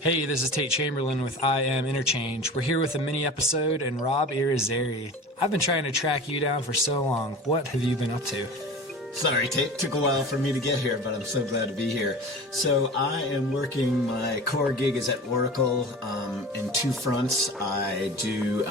Hey, this is Tate Chamberlain with I Am Interchange. We're here with a mini episode and Rob Irizarry. I've been trying to track you down for so long. What have you been up to? Sorry, Tate. Took a while for me to get here, but I'm so glad to be here. So I am working, my core gig is at Oracle in two fronts. I do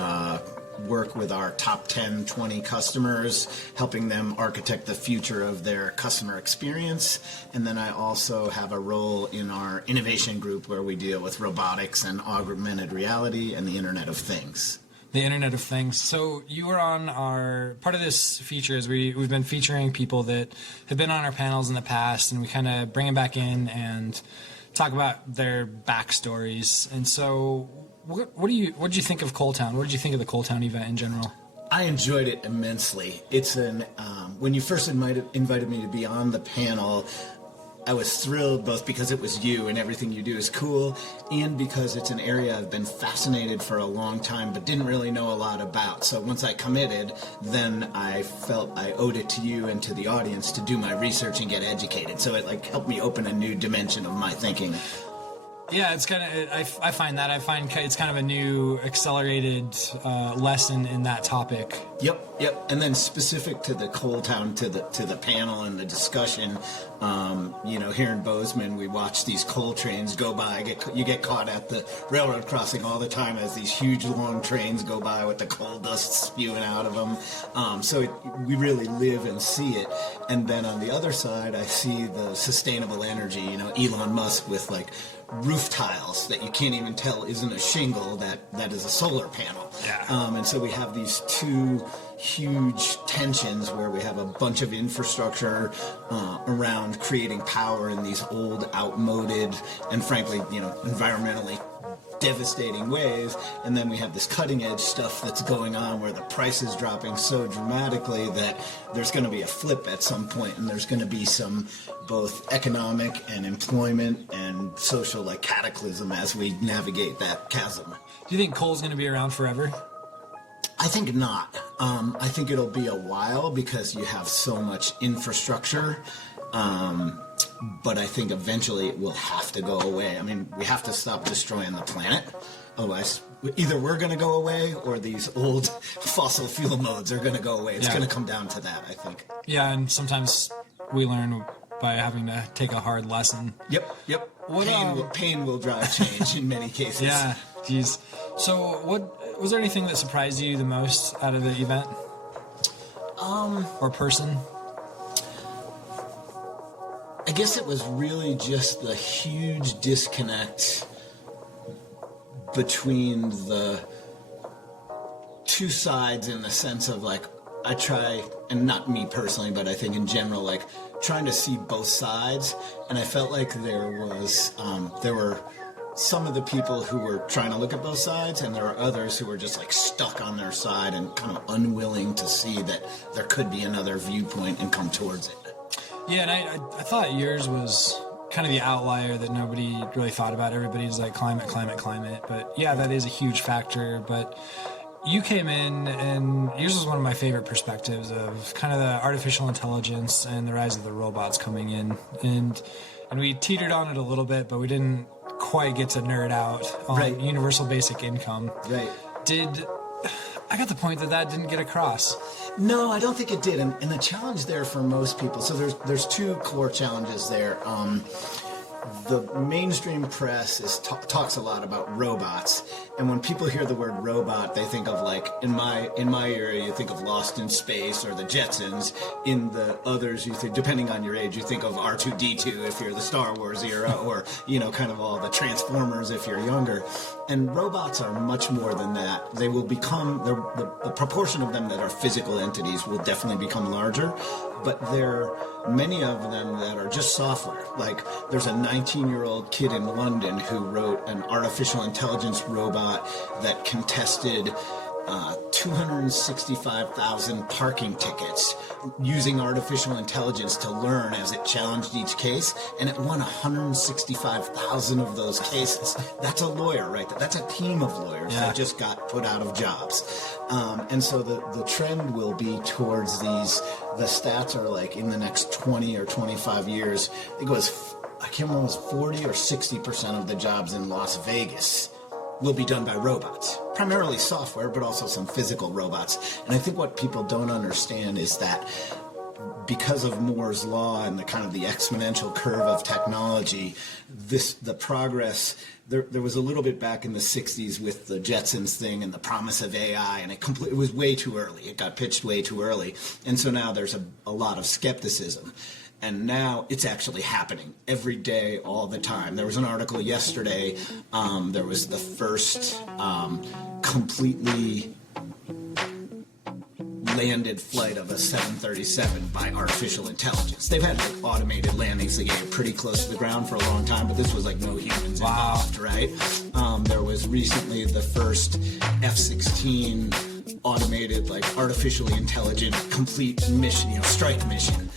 work with our top 10, 20 customers, helping them architect the future of their customer experience. And then I also have a role in our innovation group where we deal with robotics and augmented reality and the Internet of Things. The Internet of Things. So you were on our, part of this feature is we've been featuring people that have been on our panels in the past, and we kind of bring them back in and talk about their backstories. And so what did you think of Coal Town? What did you think of the Coal Town event in general? I enjoyed it immensely. It's when you first invited me to be on the panel, I was thrilled both because it was you and everything you do is cool, and because it's an area I've been fascinated for a long time but didn't really know a lot about. So once I committed, then I felt I owed it to you and to the audience to do my research and get educated. So it helped me open a new dimension of my thinking. Yeah, it's kind of. I find it's kind of a new accelerated lesson in that topic. Yep. And then specific to the Coal Town, to the panel and the discussion, here in Bozeman, we watch these coal trains go by. You get caught at the railroad crossing all the time as these huge long trains go by with the coal dust spewing out of them. We really live and see it. And then on the other side, I see the sustainable energy. Elon Musk with roof tiles that you can't even tell isn't a shingle, that is a solar panel. Yeah. And so we have these two huge tensions where we have a bunch of infrastructure around creating power in these old, outmoded, and frankly, environmentally devastating ways, and then we have this cutting edge stuff that's going on where the price is dropping so dramatically that there's going to be a flip at some point, and there's going to be some both economic and employment and social cataclysm as we navigate that chasm. Do you think coal's going to be around forever? I think not. I think it'll be a while because you have so much infrastructure. But I think eventually it will have to go away. I mean, we have to stop destroying the planet. Otherwise, either we're going to go away or these old fossil fuel modes are going to go away. It's going to come down to that, I think. Yeah, and sometimes we learn by having to take a hard lesson. Yep. Pain will drive change in many cases. Yeah, geez. So was there anything that surprised you the most out of the event? Or person? I guess it was really just the huge disconnect between the two sides, in the sense of I try, and not me personally, but I think in general, trying to see both sides, and I felt like there were some of the people who were trying to look at both sides, and there were others who were just stuck on their side and kind of unwilling to see that there could be another viewpoint and come towards it. Yeah, and I thought yours was kind of the outlier that nobody really thought about. Everybody's climate. But yeah, that is a huge factor. But you came in, and yours was one of my favorite perspectives of kind of the artificial intelligence and the rise of the robots coming in. And we teetered on it a little bit, but we didn't quite get to nerd out on universal basic income. Right. I got the point that didn't get across. No, I don't think it did. And the challenge there for most people, so there's two core challenges there. The mainstream press talks a lot about robots, and when people hear the word robot, they think of in my area, you think of Lost in Space or the Jetsons. In the others, you think, depending on your age, you think of R2-D2 if you're the Star Wars era, or kind of all the Transformers if you're younger. And robots are much more than that. They will become the proportion of them that are physical entities will definitely become larger. But there are many of them that are just software. There's a 19-year-old kid in London who wrote an artificial intelligence robot that contested 265,000 parking tickets using artificial intelligence to learn as it challenged each case, and it won 165,000 of those cases. That's a lawyer, right? That's a team of lawyers that just got put out of jobs. And so the trend will be towards these, the stats are in the next 20 or 25 years, I think it was I can't remember, it was 40 or 60% of the jobs in Las Vegas will be done by robots. Primarily software, but also some physical robots. And I think what people don't understand is that because of Moore's law and the kind of the exponential curve of technology, the progress, there was a little bit back in the 60s with the Jetsons thing and the promise of AI, and it was way too early. It got pitched way too early. And so now there's a lot of skepticism. And now it's actually happening every day, all the time. There was an article yesterday. There was the first completely landed flight of a 737 by artificial intelligence. They've had like automated landings that get pretty close to the ground for a long time, but this was like no humans involved, right? There was recently the first F-16 automated, like artificially intelligent, complete mission, strike mission.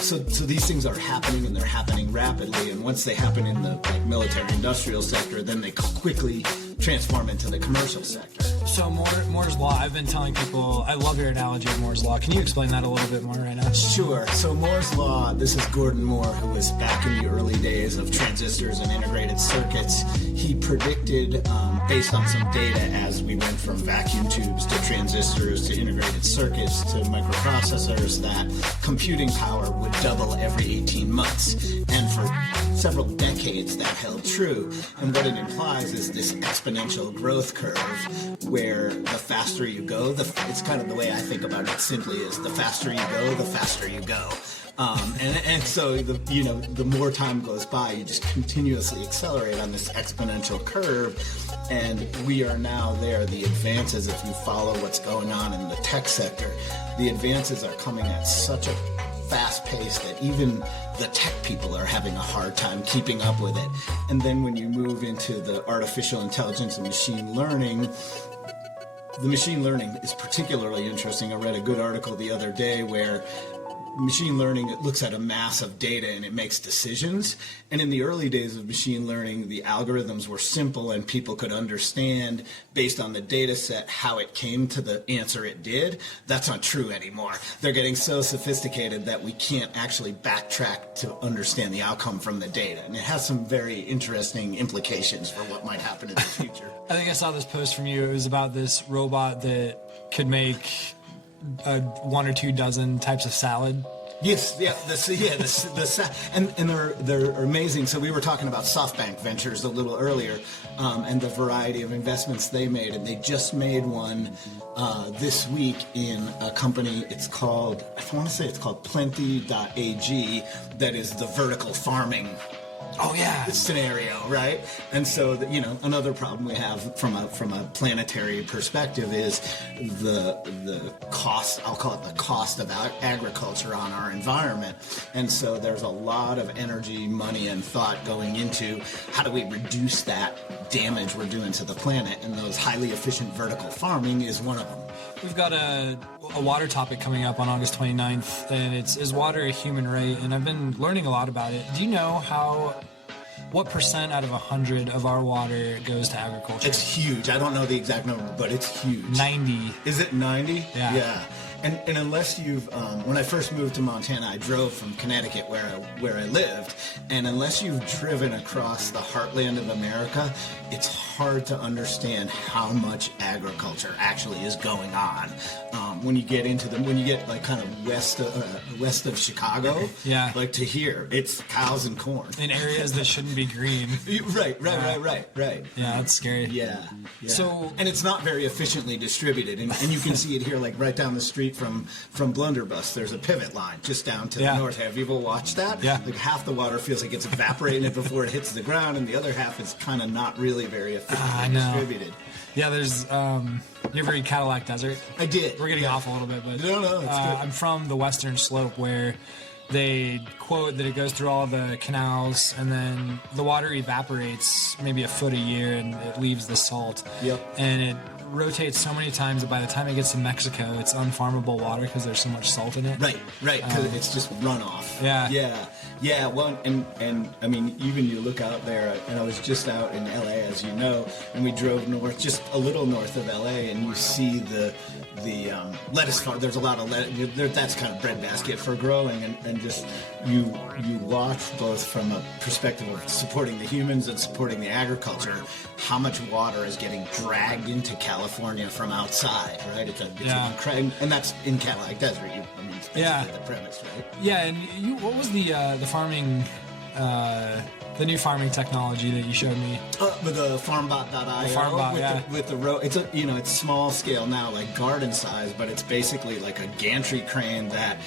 So these things are happening, and they're happening rapidly. And once they happen in the military industrial sector, then they quickly transform into the commercial sector. So Moore's law, I've been telling people, I love your analogy of Moore's law. Can you explain that a little bit more right now? Sure. So Moore's law, this is Gordon Moore, who was back in the early days of transistors and integrated circuits. He predicted, based on some data, as we went from vacuum tubes to transistors to integrated circuits to microprocessors, that computing power would double every 18 months. And for several decades that held true. And what it implies is this exponential growth curve where the faster you go, it's kind of the way I think about it simply is the faster you go, the faster you go. And so the more time goes by, you just continuously accelerate on this exponential curve, and we are now there. The advances, if you follow what's going on in the tech sector, the advances are coming at such a fast pace that even the tech people are having a hard time keeping up with it. And then when you move into the artificial intelligence and machine learning, the machine learning is particularly interesting. I read a good article the other day where machine learning, it looks at a mass of data and it makes decisions. And in the early days of machine learning, the algorithms were simple and people could understand based on the data set how it came to the answer it did. That's not true anymore. They're getting so sophisticated that we can't actually backtrack to understand the outcome from the data. And it has some very interesting implications for what might happen in the future. I think I saw this post from you. It was about this robot that could make 1 or 2 dozen types of salad. Yes, yeah, and they're amazing. So we were talking about SoftBank Ventures a little earlier, and the variety of investments they made, and they just made one this week in a company. It's called, I want to say it's called Plenty.ag. That is the vertical farming. Oh yeah, scenario, right? And so, another problem we have from a planetary perspective is the cost. I'll call it the cost of agriculture on our environment. And so, there's a lot of energy, money, and thought going into how do we reduce that damage we're doing to the planet. And those highly efficient vertical farming is one of them. We've got a water topic coming up on August 29th, and it's Is Water a Human Right? And I've been learning a lot about it. Do you know what percent out of 100 of our water goes to agriculture? It's huge. I don't know the exact number, but it's huge. 90. Is it 90? Yeah. And unless you've, when I first moved to Montana, I drove from Connecticut where I lived, and unless you've driven across the heartland of America, it's hard to understand how much agriculture actually is going on. When you get like kind of west of Chicago, yeah, like to here, it's cows and corn in areas that shouldn't be green. Right. Yeah, that's scary. Yeah. So, and it's not very efficiently distributed, and you can see it here, like right down the street from Blunderbuss. There's a pivot line just down to the north. Have you ever watched that? Yeah. Like half the water feels like it's evaporating it before it hits the ground, and the other half is kind of not really very efficiently distributed. Yeah, there's. You ever eat Cadillac Desert? I did. We're getting off a little bit, but no, it's good. I'm from the Western Slope where they quote that it goes through all the canals and then the water evaporates maybe a foot a year and it leaves the salt. Yep. And it rotates so many times that by the time it gets to Mexico, it's unfarmable water because there's so much salt in it. Right, because it's just runoff. Yeah. Well, and I mean, even you look out there, and I was just out in LA, as you know, and we drove north, just a little north of LA, and you see the lettuce farm. There's a lot of lettuce. That's kind of breadbasket for growing, and just you watch both from a perspective of supporting the humans and supporting the agriculture, how much water is getting dragged into California from outside, right? It's incredible, and that's in Cadillac Desert. It's basically the premise, right? Yeah, and what was the farming, the new farming technology that you showed me? With the FarmBot.io. The FarmBot, with the it's it's small scale now, like garden size, but it's basically like a gantry crane that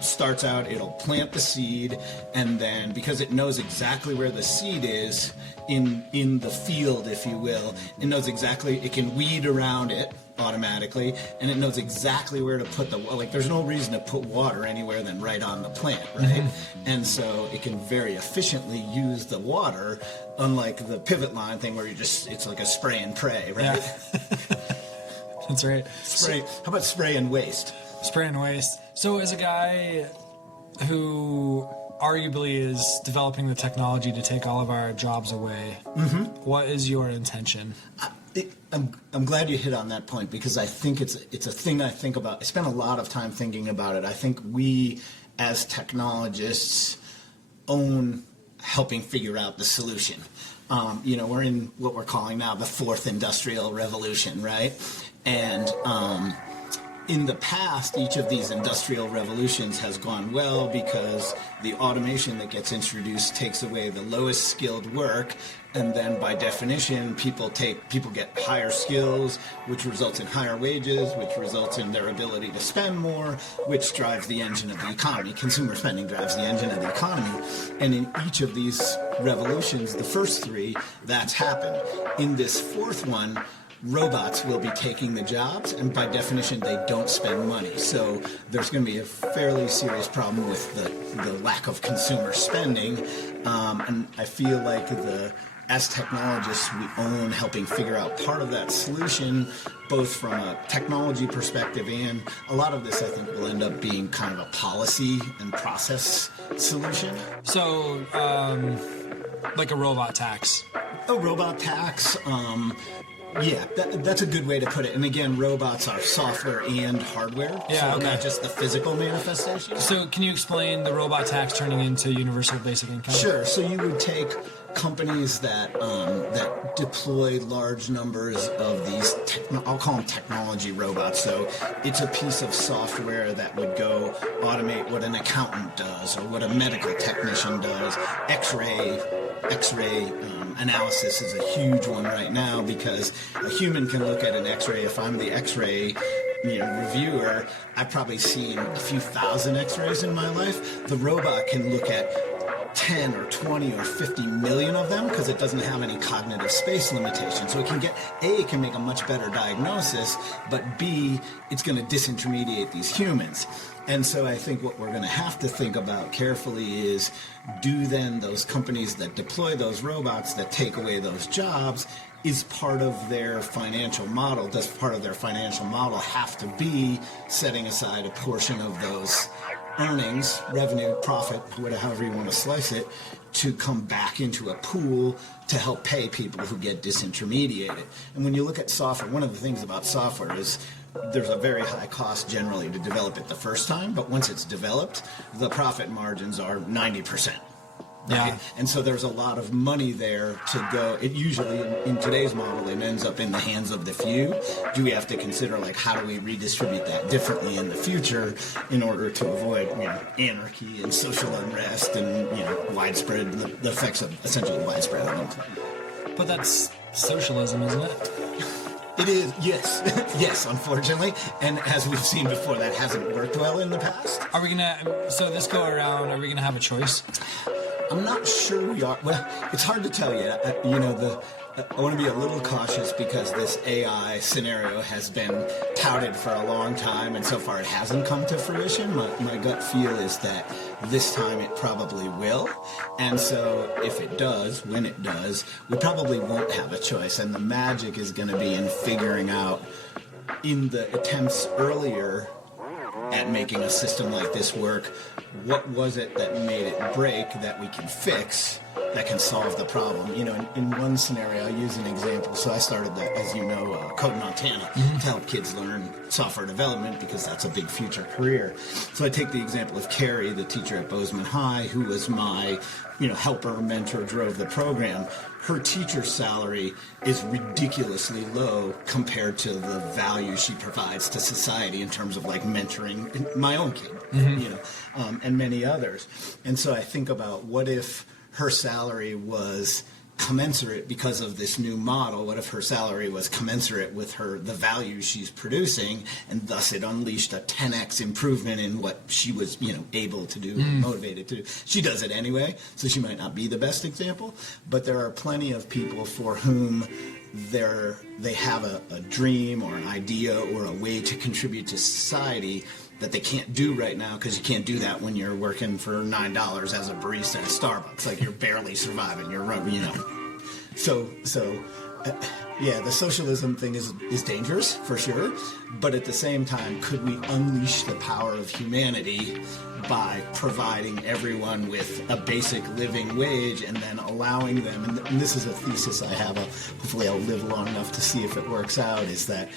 starts out, it'll plant the seed, and then because it knows exactly where the seed is in the field, if you will, it knows exactly, it can weed around it automatically, and it knows exactly where to put there's no reason to put water anywhere than right on the plant, right? And so it can very efficiently use the water, unlike the pivot line thing where it's like a spray and pray, right? That's right. Spray. How about spray and waste? Spray and waste. So as a guy who arguably is developing the technology to take all of our jobs away, what is your intention? I'm glad you hit on that point, because I think it's a thing I think about. I spend a lot of time thinking about it. I think we, as technologists, own helping figure out the solution. We're in what we're calling now the fourth industrial revolution, right? And in the past, each of these industrial revolutions has gone well because the automation that gets introduced takes away the lowest skilled work, and then by definition, people get higher skills, which results in higher wages, which results in their ability to spend more, which drives the engine of the economy. Consumer spending drives the engine of the economy. And in each of these revolutions, the first three, that's happened. In this fourth one, robots will be taking the jobs, and by definition, they don't spend money. So there's going to be a fairly serious problem with the lack of consumer spending. And I feel like as technologists, we own helping figure out part of that solution, both from a technology perspective, and a lot of this, I think, will end up being kind of a policy and process solution. So, like a robot tax. A robot tax. Yeah, that's a good way to put it. And again, robots are software and hardware, not just the physical manifestation. So can you explain the robot tax turning into universal basic income? Sure. So you would take companies that deploy large numbers of these, I'll call them technology robots. So it's a piece of software that would go automate what an accountant does or what a medical technician does. X-ray analysis is a huge one right now, because a human can look at an X-ray. If I'm the X-ray reviewer, I've probably seen a few thousand X-rays in my life. The robot can look at 10 or 20 or 50 million of them, because it doesn't have any cognitive space limitation. So it can make a much better diagnosis, but B, it's going to disintermediate these humans. And so I think what we're going to have to think about carefully is, do then those companies that deploy those robots that take away those jobs, is part of their financial model, does part of their financial model have to be setting aside a portion of those earnings, revenue, profit, however you want to slice it, to come back into a pool to help pay people who get disintermediated? And when you look at software, one of the things about software is there's a very high cost generally to develop it the first time, but once it's developed, the profit margins are 90%. Right? Yeah. And so there's a lot of money there to go. It usually, in today's model, it ends up in the hands of the few. Do we have to consider, how do we redistribute that differently in the future in order to avoid, anarchy and social unrest and, widespread, the effects of essentially widespread unemployment? But that's socialism, isn't it? It is, yes. Yes, unfortunately. And as we've seen before, that hasn't worked well in the past. So this go around, are we going to have a choice? I'm not sure we are. Well, it's hard to tell yet. I want to be a little cautious, because this AI scenario has been touted for a long time, and so far it hasn't come to fruition. My gut feel is that this time it probably will. And so if it does, when it does, we probably won't have a choice. And the magic is going to be in figuring out, in the attempts earlier at making a system like this work, what was it that made it break that we can fix, that can solve the problem. You know, in one scenario, I'll use an example. So I started, as you know, Code Montana to help kids learn software development because that's a big future career. So I take the example of Carrie, the teacher at Bozeman High, who was my, helper, mentor, drove the program. Her teacher salary is ridiculously low compared to the value she provides to society in terms of like mentoring my own kid, and many others. And so I think about, what if her salary was commensurate because of this new model? What if her salary was commensurate with the value she's producing, and thus it unleashed a 10x improvement in what she was, able to do, motivated to do. She does it anyway, so she might not be the best example, but there are plenty of people for whom they have a dream or an idea or a way to contribute to society that they can't do right now, because you can't do that when you're working for $9 as a barista at Starbucks. Like, you're barely surviving. You're, So, the socialism thing is dangerous, for sure. But at the same time, could we unleash the power of humanity by providing everyone with a basic living wage, and then allowing them, and this is a thesis I have, hopefully I'll live long enough to see if it works out, is that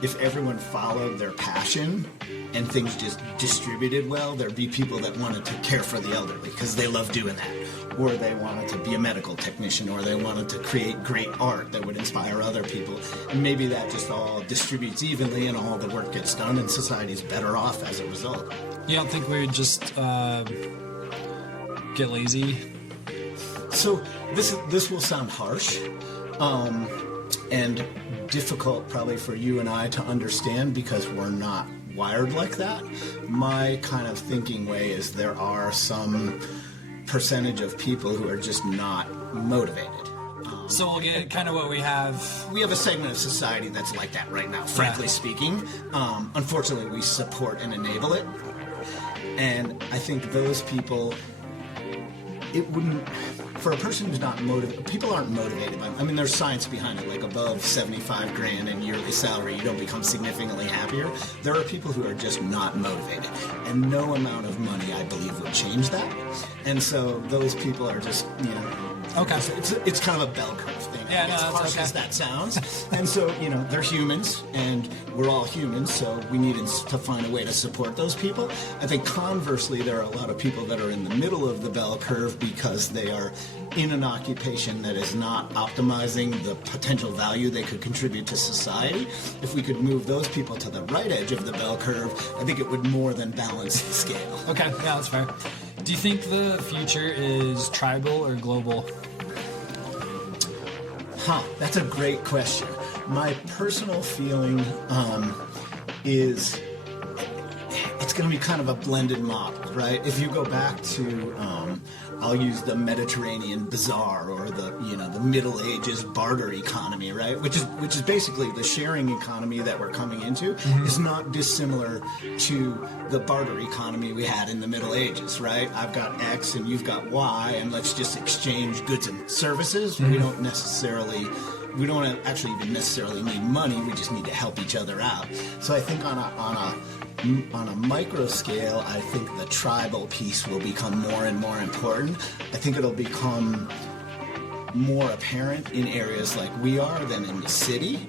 if everyone followed their passion and things just distributed well, there'd be people that wanted to care for the elderly because they love doing that, or they wanted to be a medical technician, or they wanted to create great art that would inspire other people. And maybe that just all distributes evenly and all the work gets done, and society's better off as a result. You don't think we would just get lazy? So this will sound harsh and difficult probably for you and I to understand, because we're not wired like that. My kind of thinking way is there are some percentage of people who are just not motivated. So we'll get kind of what we have. We have a segment of society that's like that right now, frankly speaking. Unfortunately, we support and enable it. And I think those people, it wouldn't, for a person who's not motivated, people aren't motivated by, there's science behind it, like above 75 grand in yearly salary, you don't become significantly happier. There are people who are just not motivated, and no amount of money, I believe, would change that. And so those people are just, okay. It's kind of a bell curve thing. Yeah, as harsh as that sounds. And so, they're humans, and we're all humans, so we need to find a way to support those people. I think conversely, there are a lot of people that are in the middle of the bell curve because they are in an occupation that is not optimizing the potential value they could contribute to society. If we could move those people to the right edge of the bell curve, I think it would more than balance the scale. Okay, yeah, that's fair. Do you think the future is tribal or global? That's a great question. My personal feeling is it's going to be kind of a blended model, right? If you go back to, I'll use the Mediterranean bazaar, or the Middle Ages barter economy, right? Which is basically the sharing economy that we're coming into. Is not dissimilar to the barter economy we had in the Middle Ages, right? I've got X and you've got Y, and let's just exchange goods and services. We don't actually even necessarily need money. We just need to help each other out. So I think on a micro scale, I think the tribal piece will become more and more important. I think it'll become more apparent in areas like we are than in the city.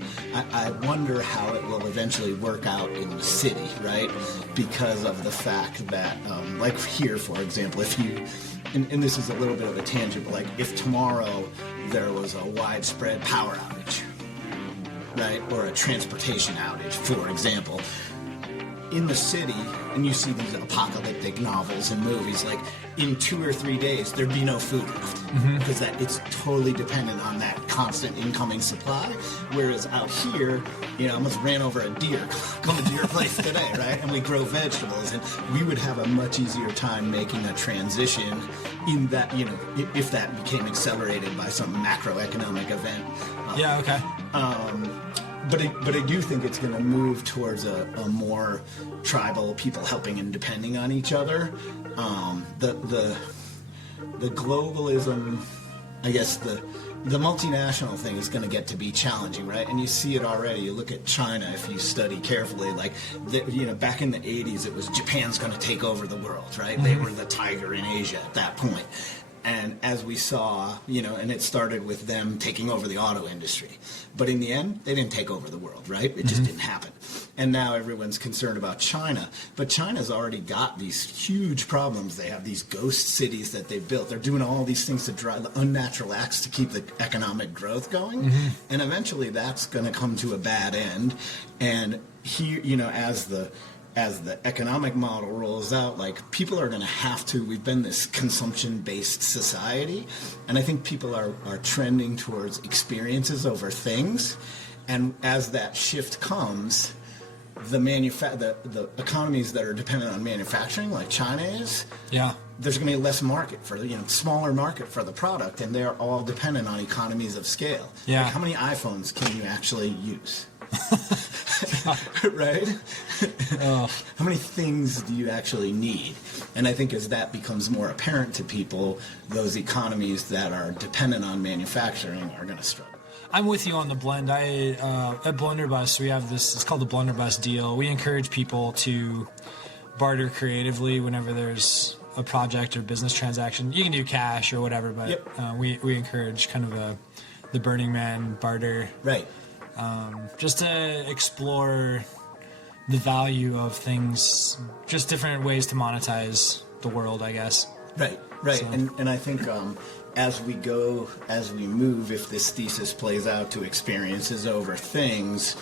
I wonder how it will eventually work out in the city, right? Because of the fact that, like here, for example, if you, and this is a little bit of a tangent, but like if tomorrow there was a widespread power outage, right, or a transportation outage, for example, in the city, and you see these apocalyptic novels and movies, like in 2 or 3 days there'd be no food left, because that it's totally dependent on that constant incoming supply. Whereas out here, I almost ran over a deer coming to your place today, right? And we grow vegetables, and we would have a much easier time making a transition in that, if that became accelerated by some macroeconomic event. Yeah, okay. But I do think it's going to move towards a more tribal, people helping and depending on each other the globalism, I guess the multinational thing is going to get to be challenging, right? And you see it already. You look at China, if you study carefully, like, back in the 80s, it was Japan's going to take over the world, right? They were the tiger in Asia at that point. And as we saw, and it started with them taking over the auto industry. But in the end, they didn't take over the world, right? It just didn't happen. And now everyone's concerned about China. But China's already got these huge problems. They have these ghost cities that they've built. They're doing all these things to drive the unnatural acts to keep the economic growth going. And eventually that's going to come to a bad end. And here, as the economic model rolls out, like, people are going to have to, we've been this consumption-based society, and I think people are trending towards experiences over things. And as that shift comes, the economies that are dependent on manufacturing, like China is, there's going to be less market for, smaller market for the product, and they're all dependent on economies of scale. Yeah. Like, how many iPhones can you actually use? Right? How many things do you actually need? And I think as that becomes more apparent to people, those economies that are dependent on manufacturing are going to struggle. I'm with you on the blend. At Blunderbuss, we have this, it's called the Blunderbuss deal. We encourage people to barter creatively whenever there's a project or business transaction. You can do cash or whatever, but we encourage kind of the Burning Man barter. Right. Just to explore the value of things, just different ways to monetize the world, I guess. Right. So. And I think as we move, if this thesis plays out to experiences over things,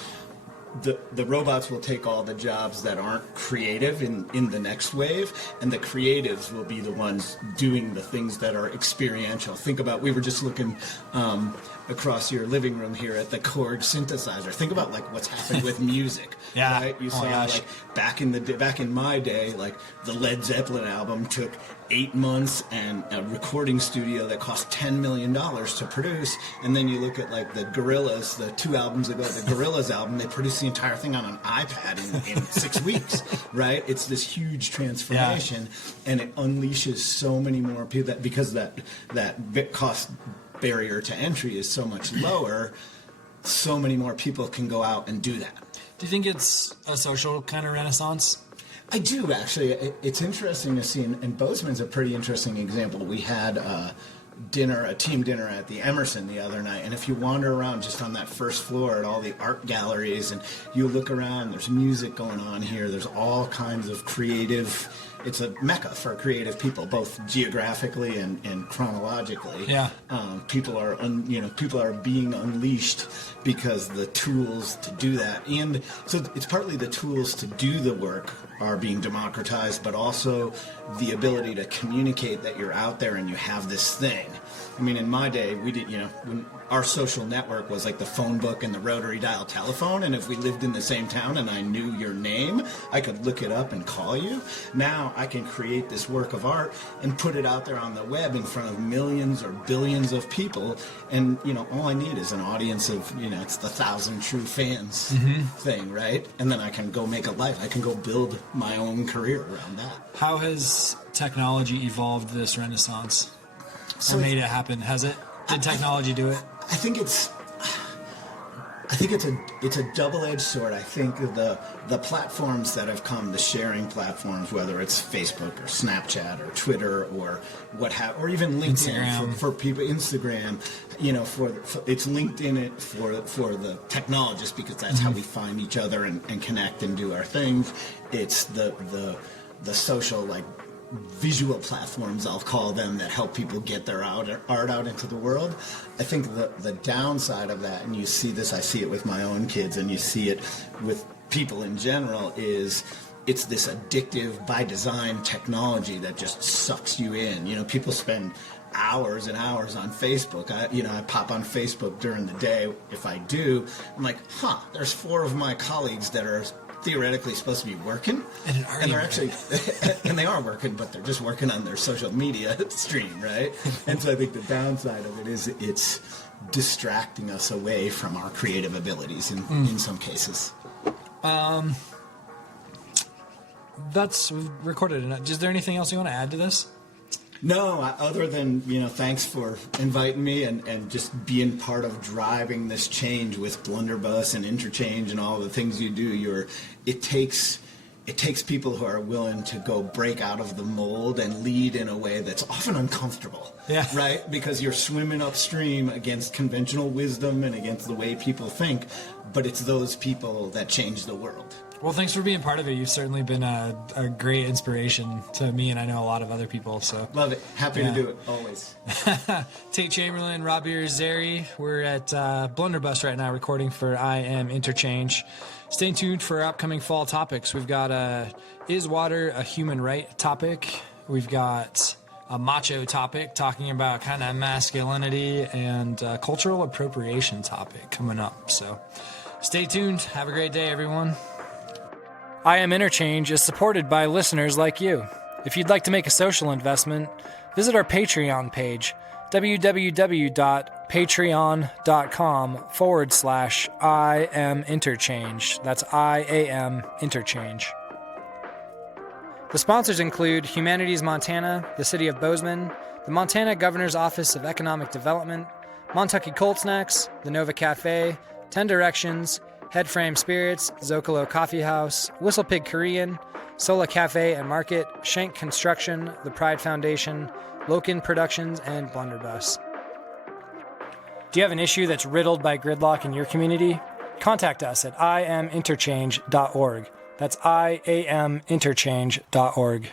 the robots will take all the jobs that aren't creative in the next wave, and the creatives will be the ones doing the things that are experiential. Think about, we were just looking across your living room here at the Korg synthesizer. Think about, like, what's happened with music. Right? You saw, like, back in my day, like, the Led Zeppelin album took 8 months and a recording studio that cost $10 million to produce. And then you look at, like, the Gorillaz, the 2 albums ago, the Gorillaz album, they produced the entire thing on an iPad in 6 weeks, right? It's this huge transformation, and it unleashes so many more people because that bit cost barrier to entry is so much lower, so many more people can go out and do that. Do you think it's a social kind of renaissance? I do, actually. It's interesting to see, and Bozeman's a pretty interesting example. We had a team dinner at the Emerson the other night, and if you wander around just on that first floor at all the art galleries, and you look around, there's music going on here, there's all kinds of creative, it's a mecca for creative people, both geographically and chronologically. People are being unleashed because the tools to do that, and so it's partly the tools to do the work are being democratized, but also the ability to communicate that you're out there and you have this thing. I mean, in my day, we did, when our social network was like the phone book and the rotary dial telephone, and if we lived in the same town and I knew your name, I could look it up and call you. Now I can create this work of art and put it out there on the web in front of millions or billions of people, and all I need is an audience of, it's the 1,000 true fans thing, right? And then I can go make a life. I can go build my own career around that. How has technology evolved this renaissance? Or made it happen? Has it? Did technology do it? I think it's a double-edged sword. I think the platforms that have come, the sharing platforms, whether it's Facebook or Snapchat or Twitter or or even LinkedIn for people, Instagram, it's LinkedIn for the technologists, because that's how we find each other and connect and do our things. It's the social, like, visual platforms, I'll call them, that help people get their art out into the world. I think the downside of that, and you see this, I see it with my own kids, and you see it with people in general, is it's this addictive, by design, technology that just sucks you in. People spend hours and hours on Facebook. I pop on Facebook during the day. If I do, I'm like, there's 4 of my colleagues that are theoretically supposed to be working, and they're actually and they are working, but they're just working on their social media stream, right? And so I think the downside of it is it's distracting us away from our creative abilities in some cases. we've recorded it. Is there anything else you want to add to this? No, other than, thanks for inviting me and just being part of driving this change with Blunderbuss and Interchange and all the things you do. It takes people who are willing to go break out of the mold and lead in a way that's often uncomfortable. Yeah. Right? Because you're swimming upstream against conventional wisdom and against the way people think, but it's those people that change the world. Well, thanks for being part of it. You've certainly been a great inspiration to me, and I know a lot of other people. So love it. Happy to do it, always. Tate Chamberlain, Rob Irizarry. We're at Blunderbuss right now recording for I Am Interchange. Stay tuned for our upcoming fall topics. We've got Is Water a Human Right topic. We've got a macho topic talking about kind of masculinity, and cultural appropriation topic coming up. So stay tuned. Have a great day, everyone. I Am Interchange is supported by listeners like you. If you'd like to make a social investment, visit our Patreon page, www.patreon.com/I Am Interchange. That's IAM Interchange. The sponsors include Humanities Montana, the City of Bozeman, the Montana Governor's Office of Economic Development, Montucky Cold Snacks, the Nova Cafe, 10 Directions, Headframe Spirits, Zocalo Coffee House, Whistlepig Korean, Sola Cafe and Market, Shank Construction, the Pride Foundation, Loken Productions, and Blunderbuss. Do you have an issue that's riddled by gridlock in your community? Contact us at iaminterchange.org. That's iaminterchange.org.